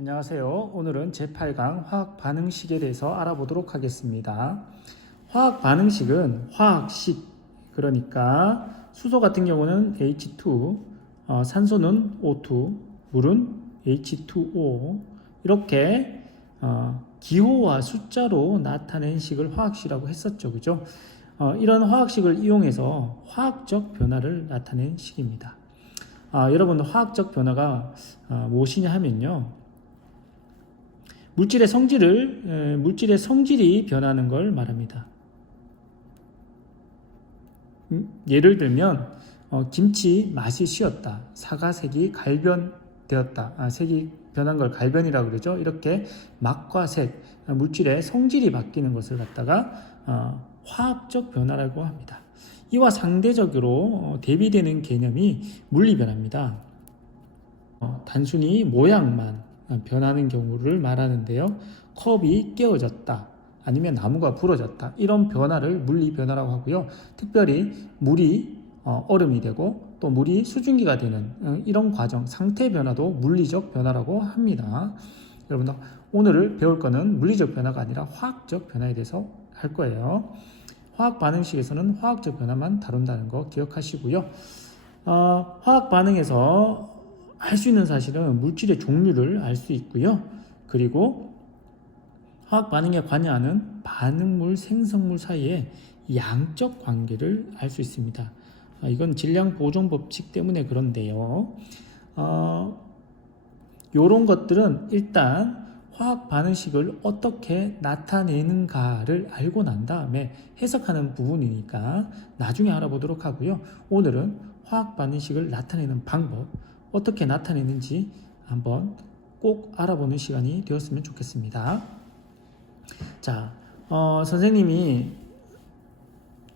안녕하세요. 오늘은 제8강 화학 반응식에 대해서 알아보도록 하겠습니다. 화학 반응식은 화학식, 그러니까 수소 같은 경우는 H2, 산소는 O2, 물은 H2O, 이렇게 기호와 숫자로 나타낸 식을 화학식이라고 했었죠. 그죠? 이런 화학식을 이용해서 화학적 변화를 나타낸 식입니다. 여러분, 화학적 변화가 무엇이냐 하면요, 물질의 성질이 변하는 걸 말합니다. 예를 들면 김치 맛이 쉬었다, 사과 색이 갈변되었다, 색이 변한 걸 갈변이라고 그러죠. 이렇게 맛과 색, 물질의 성질이 바뀌는 것을 갖다가 화학적 변화라고 합니다. 이와 상대적으로 대비되는 개념이 물리변화입니다. 단순히 모양만 변하는 경우를 말하는데요. 컵이 깨어졌다, 아니면 나무가 부러졌다, 이런 변화를 물리변화라고 하고요. 특별히 물이 얼음이 되고 또 물이 수증기가 되는 이런 과정, 상태 변화도 물리적 변화라고 합니다. 여러분들, 오늘 배울 거는 물리적 변화가 아니라 화학적 변화에 대해서 할 거예요. 화학 반응식에서는 화학적 변화만 다룬다는 거 기억하시고요. 화학 반응에서 알 수 있는 사실은 물질의 종류를 알 수 있고요. 그리고 화학 반응에 관여하는 반응물, 생성물 사이의 양적 관계를 알 수 있습니다. 이건 질량 보존 법칙 때문에 그런데요. 이런 것들은 일단 화학 반응식을 어떻게 나타내는가를 알고 난 다음에 해석하는 부분이니까 나중에 알아보도록 하고요. 오늘은 화학 반응식을 나타내는 방법, 어떻게 나타내는지 한번 꼭 알아보는 시간이 되었으면 좋겠습니다. 자, 선생님이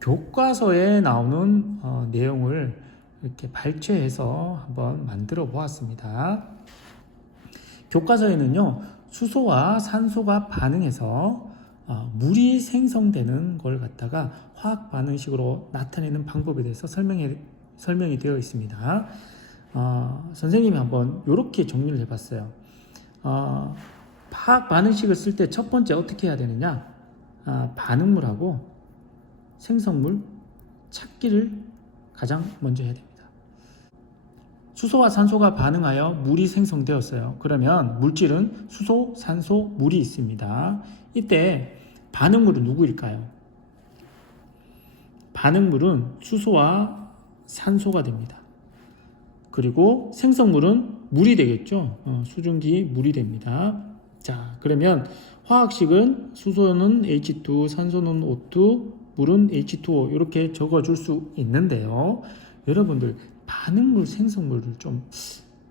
교과서에 나오는 내용을 이렇게 발췌해서 한번 만들어 보았습니다. 교과서에는요, 수소와 산소가 반응해서 물이 생성되는 걸 갖다가 화학 반응식으로 나타내는 방법에 대해서 설명이 되어 있습니다. 선생님이 한번 이렇게 정리를 해봤어요. 화학 반응식을 쓸 때 첫 번째 어떻게 해야 되느냐? 반응물하고 생성물 찾기를 가장 먼저 해야 됩니다. 수소와 산소가 반응하여 물이 생성되었어요. 그러면 물질은 수소, 산소, 물이 있습니다. 이때 반응물은 누구일까요? 반응물은 수소와 산소가 됩니다. 그리고 생성물은 물이 되겠죠. 수증기 물이 됩니다. 자, 그러면 화학식은 수소는 H2, 산소는 O2, 물은 H2O 이렇게 적어줄 수 있는데요. 여러분들, 반응물, 생성물을 좀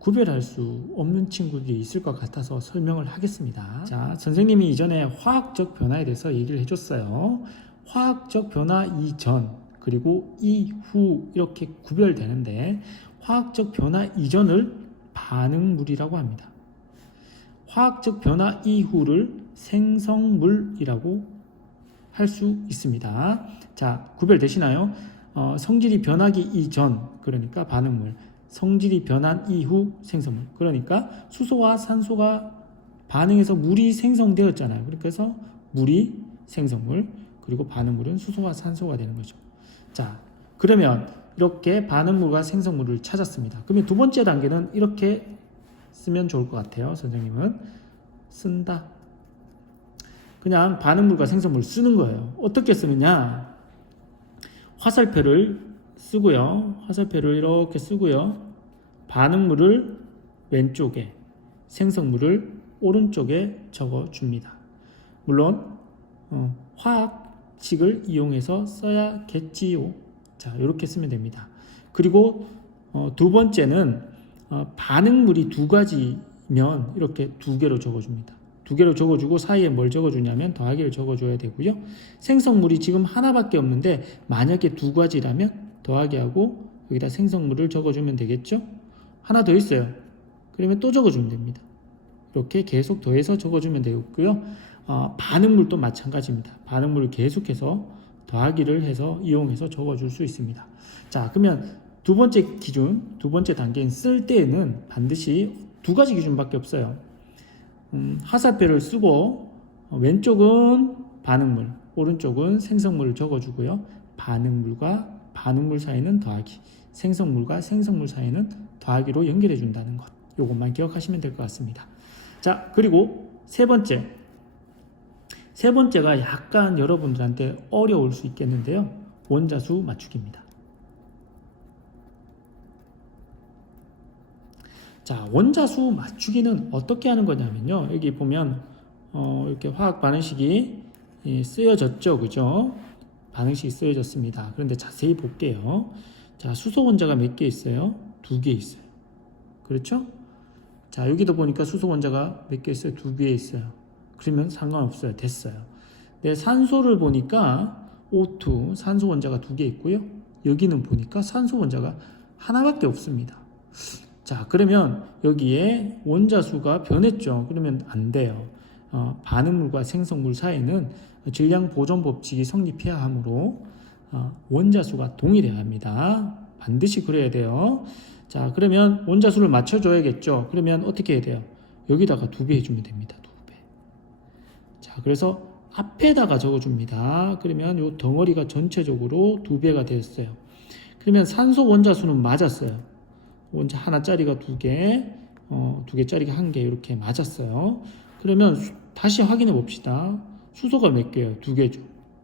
구별할 수 없는 친구들이 있을 것 같아서 설명을 하겠습니다. 자, 선생님이 이전에 화학적 변화에 대해서 얘기를 해줬어요. 화학적 변화 이전 그리고 이후 이렇게 구별되는데, 화학적 변화 이전을 반응물이라고 합니다. 화학적 변화 이후를 생성물이라고 할 수 있습니다. 자, 구별되시나요? 성질이 변하기 이전, 그러니까 반응물, 성질이 변한 이후 생성물, 그러니까 수소와 산소가 반응해서 물이 생성되었잖아요. 그래서 물이 생성물, 그리고 반응물은 수소와 산소가 되는 거죠. 자, 그러면 이렇게 반응물과 생성물을 찾았습니다. 그러면 두 번째 단계는 이렇게 쓰면 좋을 것 같아요. 선생님은 쓴다. 그냥 반응물과 생성물을 쓰는 거예요. 어떻게 쓰느냐? 화살표를 쓰고요. 화살표를 이렇게 쓰고요. 반응물을 왼쪽에, 생성물을 오른쪽에 적어줍니다. 물론 화학식을 이용해서 써야겠지요. 자, 이렇게 쓰면 됩니다. 그리고 두 번째는 반응물이 두 가지면 이렇게 두 개로 적어줍니다. 두 개로 적어주고 사이에 뭘 적어주냐면 더하기를 적어줘야 되고요. 생성물이 지금 하나밖에 없는데 만약에 두 가지라면 더하기하고 여기다 생성물을 적어주면 되겠죠. 하나 더 있어요. 그러면 또 적어주면 됩니다. 이렇게 계속 더해서 적어주면 되겠고요. 반응물도 마찬가지입니다. 반응물을 계속해서 더하기를 해서 이용해서 적어줄 수 있습니다. 자, 그러면 두 번째 기준, 두 번째 단계인 쓸 때에는 반드시 두 가지 기준밖에 없어요. 화살표를 쓰고 왼쪽은 반응물, 오른쪽은 생성물을 적어주고요. 반응물과 반응물 사이는 더하기, 생성물과 생성물 사이는 더하기로 연결해 준다는 것. 이것만 기억하시면 될 것 같습니다. 자, 그리고 세 번째가 약간 여러분들한테 어려울 수 있겠는데요. 원자수 맞추기입니다. 자, 원자수 맞추기는 어떻게 하는 거냐면요. 여기 보면 이렇게 화학 반응식이 쓰여졌죠, 그죠? 반응식이 쓰여졌습니다. 그런데 자세히 볼게요. 자, 수소 원자가 몇 개 있어요? 2개 있어요. 그렇죠? 자, 여기도 보니까 수소 원자가 몇 개 있어요? 2개 있어요. 그러면 상관없어요. 됐어요. 네, 산소를 보니까 O2 산소 원자가 2개 있고요. 여기는 보니까 산소 원자가 하나밖에 없습니다. 자, 그러면 여기에 원자수가 변했죠. 그러면 안 돼요. 반응물과 생성물 사이는 질량 보존 법칙이 성립해야 하므로 원자수가 동일해야 합니다. 반드시 그래야 돼요. 자, 그러면 원자수를 맞춰줘야겠죠. 그러면 어떻게 해야 돼요? 여기다가 2배 해주면 됩니다. 2배. 자, 그래서 앞에다가 적어줍니다. 그러면 이 덩어리가 전체적으로 2배가 되었어요. 그러면 산소 원자수는 맞았어요. 원자 하나짜리가 2개, 2개짜리가 1개 이렇게 맞았어요. 그러면 다시 확인해 봅시다. 수소가 몇 개예요? 2개죠.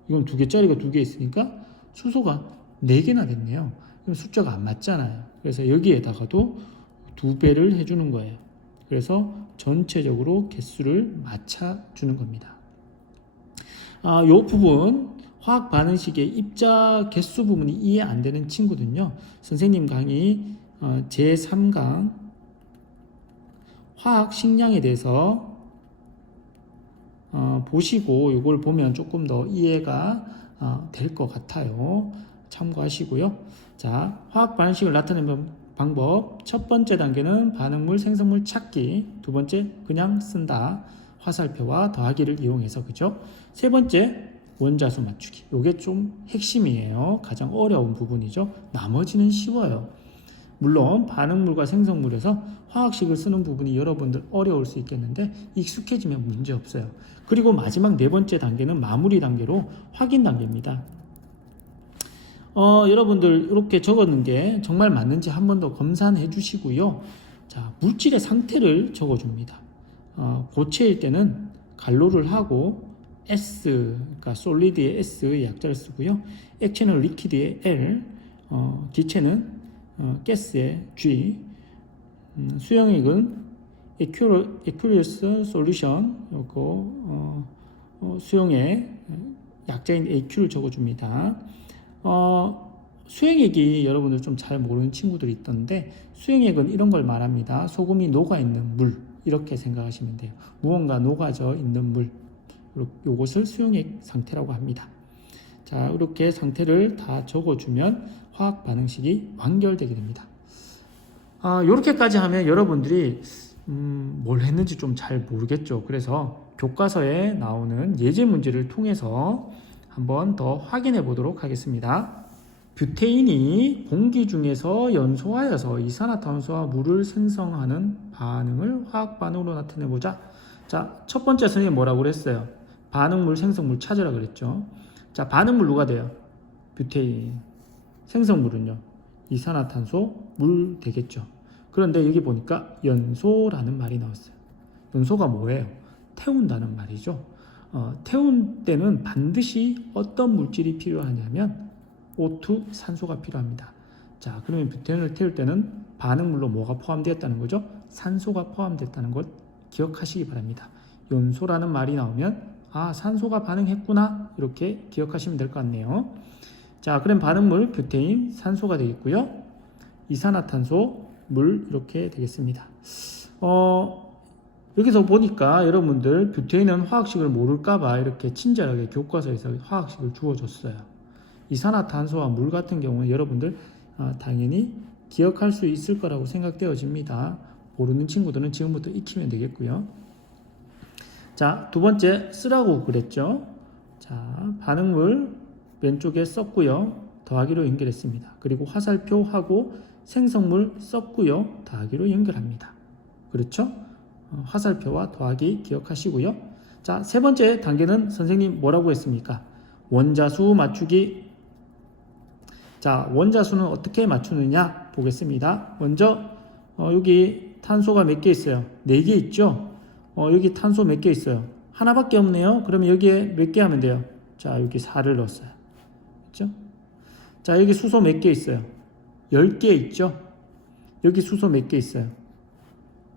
이건 2개짜리가 2개 있으니까 수소가 4개나 됐네요. 그럼 숫자가 안 맞잖아요. 그래서 여기에다가도 2배를 해주는 거예요. 그래서 전체적으로 개수를 맞춰주는 겁니다. 이 부분 화학 반응식의 입자 개수 부분이 이해 안 되는 친구들은요. 선생님 강의 제3강 화학 식량에 대해서 보시고 이걸 보면 조금 더 이해가 될 것 같아요. 참고하시고요. 자, 화학 반응식을 나타내는 방법. 첫 번째 단계는 반응물, 생성물 찾기. 두 번째, 그냥 쓴다. 화살표와 더하기를 이용해서, 그죠? 세 번째, 원자수 맞추기. 이게 좀 핵심이에요. 가장 어려운 부분이죠. 나머지는 쉬워요. 물론 반응물과 생성물에서 화학식을 쓰는 부분이 여러분들 어려울 수 있겠는데 익숙해지면 문제 없어요. 그리고 마지막 네 번째 단계는 마무리 단계로 확인 단계입니다. 여러분들 이렇게 적었는 게 정말 맞는지 한 번 더 검사해 주시고요. 자, 물질의 상태를 적어줍니다. 고체일 때는 갈로를 하고 S, 그러니까 솔리드의 S의 약자를 쓰고요. 액체는 리퀴드의 L, 기체는 가스의 G, 수용액은 aqueous solution, 요거 수용액 약자인 AQ를 적어줍니다. 수용액이 여러분들 좀 잘 모르는 친구들이 있던데 수용액은 이런 걸 말합니다. 소금이 녹아있는 물 이렇게 생각하시면 돼요. 무언가 녹아져 있는 물, 요것을 수용액 상태라고 합니다. 자, 이렇게 상태를 다 적어주면 화학 반응식이 완결되게 됩니다. 이렇게까지 하면 여러분들이 뭘 했는지 좀 잘 모르겠죠. 그래서 교과서에 나오는 예제 문제를 통해서 한번 더 확인해 보도록 하겠습니다. 뷰테인이 공기 중에서 연소하여서 이산화탄소와 물을 생성하는 반응을 화학 반응으로 나타내 보자. 자, 첫 번째 선생님이 뭐라고 그랬어요? 반응물, 생성물 찾으라 그랬죠. 자, 반응물 누가 돼요? 뷰테인. 생성물은요? 이산화탄소, 물 되겠죠. 그런데 여기 보니까 연소라는 말이 나왔어요. 연소가 뭐예요? 태운다는 말이죠. 태운 때는 반드시 어떤 물질이 필요하냐면 O2 산소가 필요합니다. 자, 그러면 뷰테인을 태울 때는 반응물로 뭐가 포함되었다는 거죠? 산소가 포함됐다는 것 기억하시기 바랍니다. 연소라는 말이 나오면 산소가 반응했구나 이렇게 기억하시면 될 것 같네요. 자, 그럼 반응물 뷰테인 산소가 되겠고요. 이산화탄소 물 이렇게 되겠습니다. 여기서 보니까 여러분들 뷰테인은 화학식을 모를까봐 이렇게 친절하게 교과서에서 화학식을 주어줬어요. 이산화탄소와 물 같은 경우는 여러분들 당연히 기억할 수 있을 거라고 생각되어집니다. 모르는 친구들은 지금부터 익히면 되겠고요. 자, 두 번째 쓰라고 그랬죠. 자, 반응물 왼쪽에 썼고요. 더하기로 연결했습니다. 그리고 화살표하고 생성물 썼고요. 더하기로 연결합니다. 그렇죠? 화살표와 더하기 기억하시고요. 자, 세 번째 단계는 선생님 뭐라고 했습니까? 원자수 맞추기. 자, 원자수는 어떻게 맞추느냐 보겠습니다. 먼저 여기 탄소가 몇 개 있어요? 4개 있죠? 여기 탄소 몇 개 있어요? 하나밖에 없네요. 그러면 여기에 몇 개 하면 돼요? 자, 여기 4를 넣었어요. 그렇죠? 자, 여기 수소 몇 개 있어요? 10개 있죠? 여기 수소 몇 개 있어요?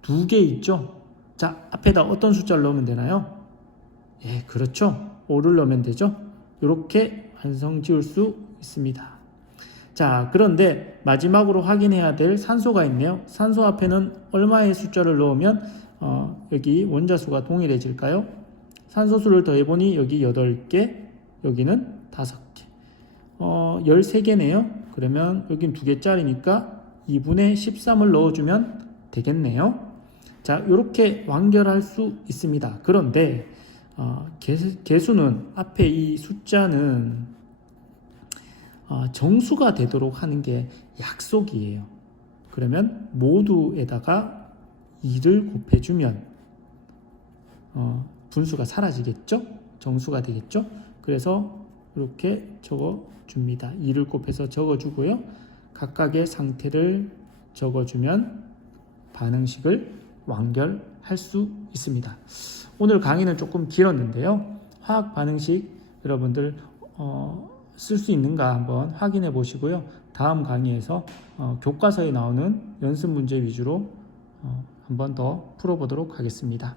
2개 있죠? 자, 앞에다 어떤 숫자를 넣으면 되나요? 예, 그렇죠. 5를 넣으면 되죠. 이렇게 완성 지을 수 있습니다. 자, 그런데 마지막으로 확인해야 될 산소가 있네요. 산소 앞에는 얼마의 숫자를 넣으면 여기 원자수가 동일해질까요? 산소수를 더해보니 여기 8개, 여기는 5개. 13개네요. 그러면 여긴 2개짜리니까 2분의 13을 넣어주면 되겠네요. 자, 이렇게 완결할 수 있습니다. 그런데 개수는 앞에 이 숫자는 정수가 되도록 하는 게 약속이에요. 그러면 모두에다가 2를 곱해주면 분수가 사라지겠죠? 정수가 되겠죠? 그래서 이렇게 적어줍니다. 2를 곱해서 적어주고요. 각각의 상태를 적어주면 반응식을 완결할 수 있습니다. 오늘 강의는 조금 길었는데요. 화학 반응식 여러분들 쓸 수 있는가 한번 확인해 보시고요. 다음 강의에서 교과서에 나오는 연습 문제 위주로 한번 더 풀어보도록 하겠습니다.